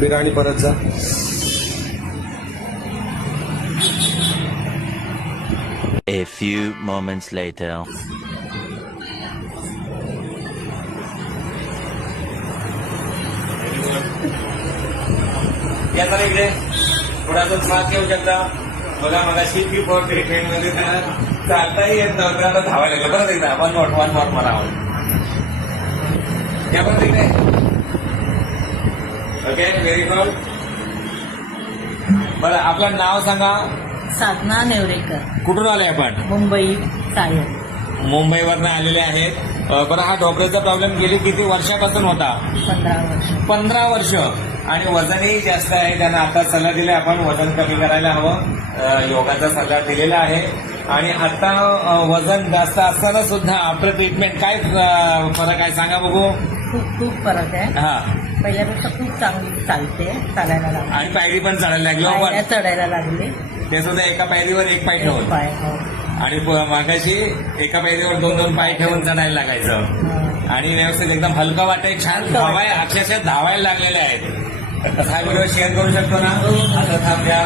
बिर्याणी परत जा. A few moments later. या तर इकडे थोडासा श्वास घेऊ शकता. बघा मगाशी ती क्रिकेटमध्ये त्याला चालताही येत नव्हतं, आता धावायला लागलं. परत एकदा वन नॉट म्हणावं. या परत इकडे. Okay, very good. बरं, आपलं नाव सांगा. साधना नेवरेकर, कुठून आले आपण? मुंबई सायर. मुंबईवरनं आलेले आहेत. बरं, हा ढोबरेचा प्रॉब्लेम गेली किती वर्षापासून होता? 15 वर्ष. 15 वर्ष. आणि वजनही जास्त आहे. त्यांना आता सल्ला दिला आपण वजन कमी करायला हवं. योगाचा सल्ला दिलेला आहे. आणि आता वजन जास्त असताना सुद्धा आफ्टर ट्रीटमेंट काय फरक आहे सांगा बघू. खूप फरक आहे. हा, पहिल्यापेक्षा खूप चांगली चालते, चालायला लागली, आणि पायरी पण चढायला लागलो पायऱ्या आपण. चढायला लागले. ते सुद्धा एका पायरीवर एक पाय ठेवून, पाय, हो. आणि मागाशी एका पायरीवर 2-2 पाय ठेवून चढायला लागायचं. हा. आणि व्यवस्थित एकदम हलकं वाटाय, छान धावाय, अक्षरशः धावायला लागलेले आहेत. हा व्हिडिओ शेअर करू शकतो ना. आता थांब द्या.